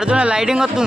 আর জন্য লাইটিং করতুন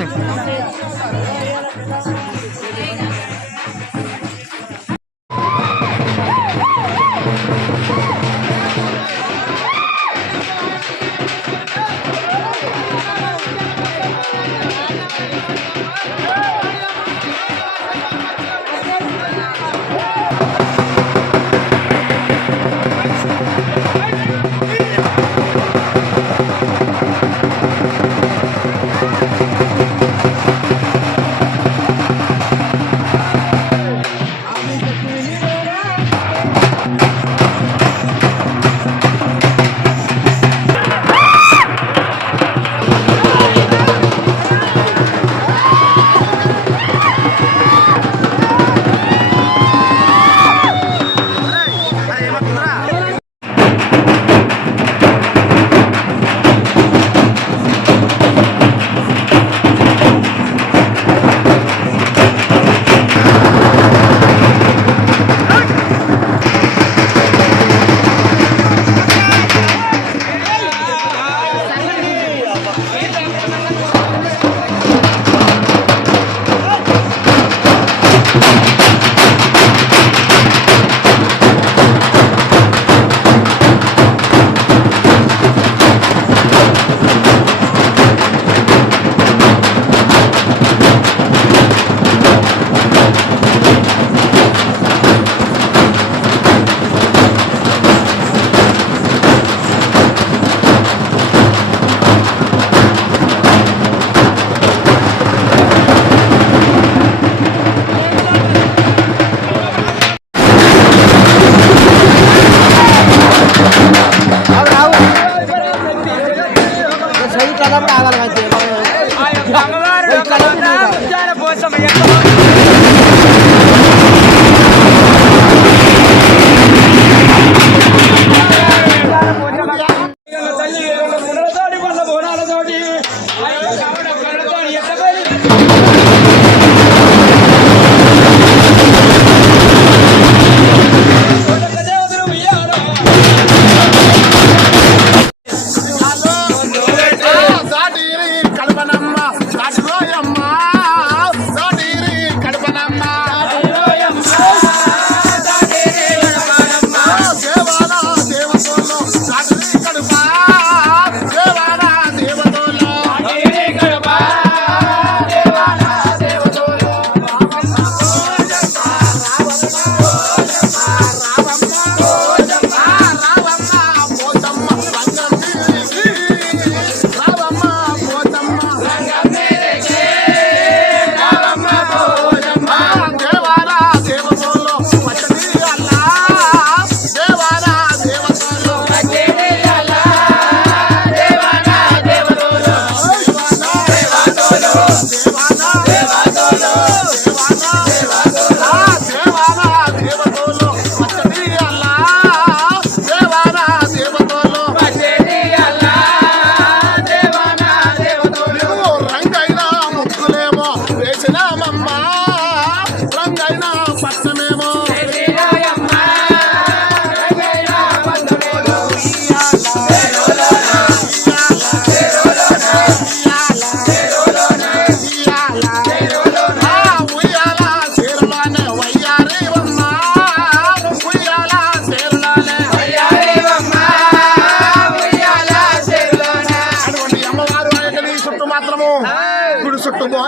哎。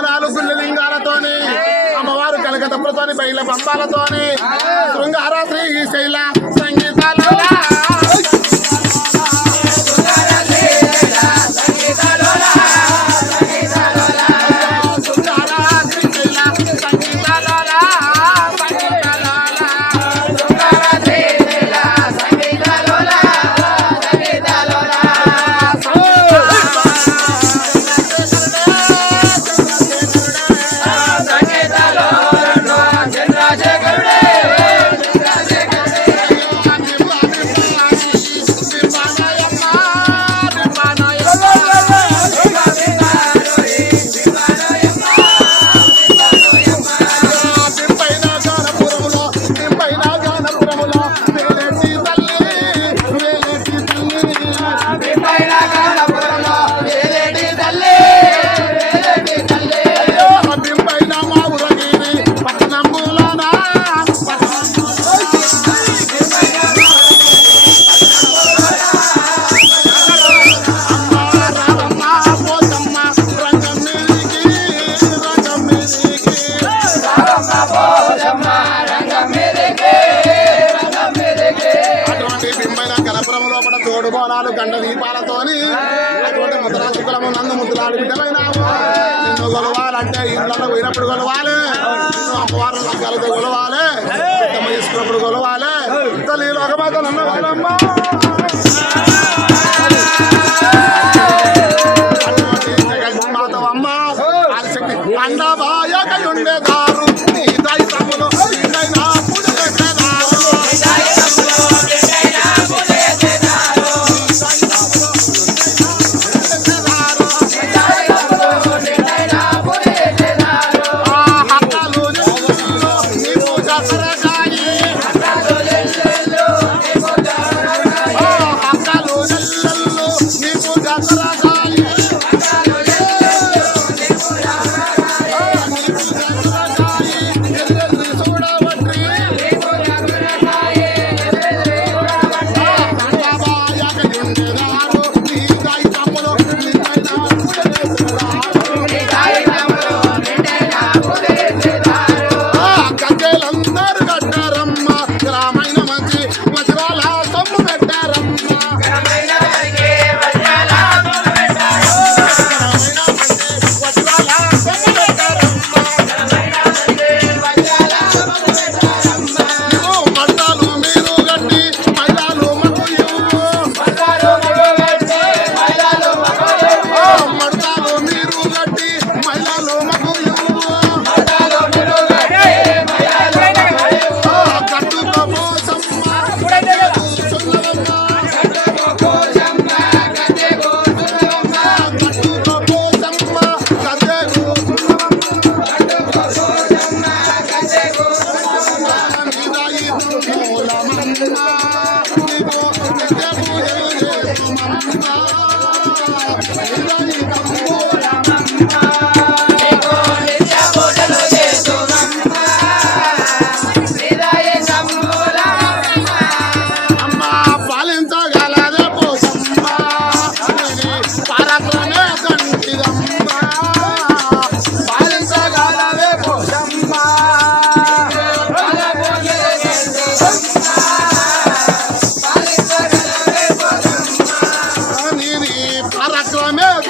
నాలుగు లింగాలతోని అమ్మవారు కలకతప్పులతోని బయల పంపాలతోని శృంగార శ్రీ శైల సంగీతాల దీపాలు గండ దీపాలతో అటువంటి ముద్రా కులము నందు ముద్రాలు బిడ్డలైనాము. నిన్ను కొలవాలంటే ఇళ్ళలో పోయినప్పుడు గొలవాలి. నిన్ను అమ్మవారు లంకాలతో కొలవాలి తీసుకున్నప్పుడు గొలవాలి. కొలవాలి తల్లి లోకమాత నన్న వాళ్ళమ్మా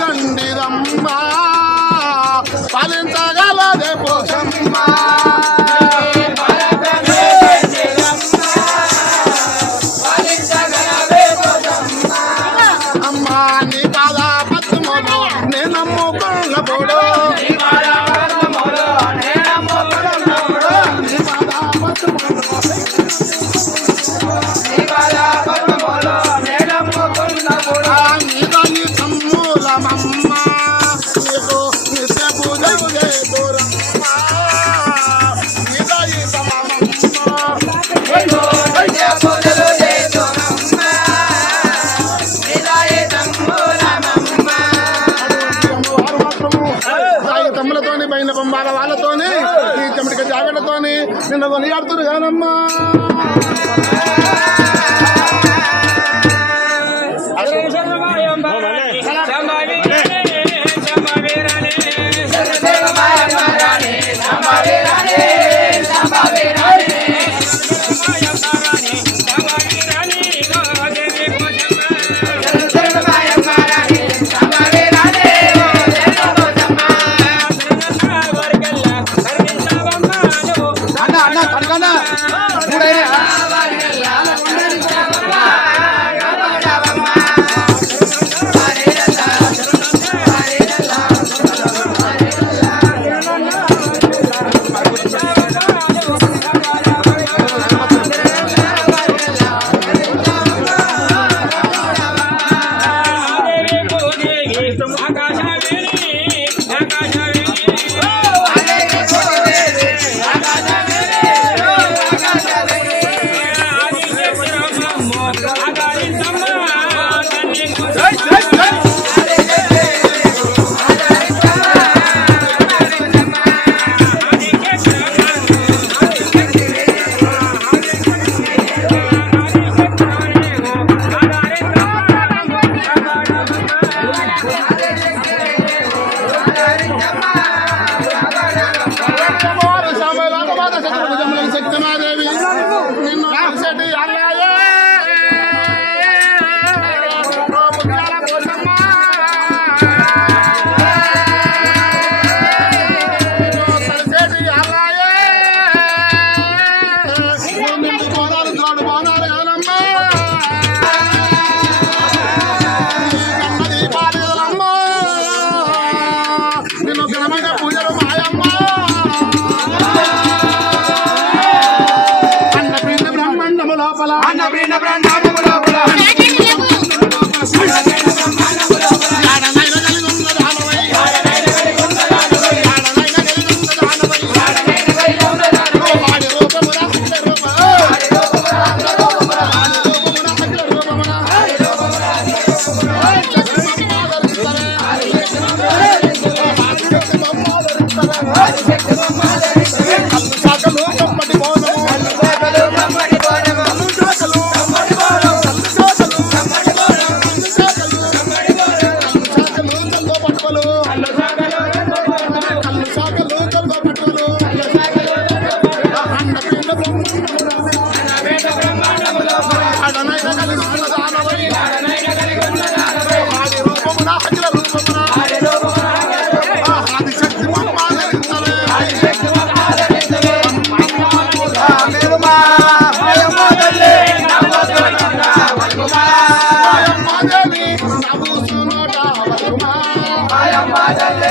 దండిదమ్మా పాలించగలదే పోషమ్మా. కొనియాడుతురు కానమ్మా అడగన్నా ఆడనైన కలిగి ఉన్న మాయమ్మాదేవి నభూసునోట వరుమా. అల్లగెక్కలు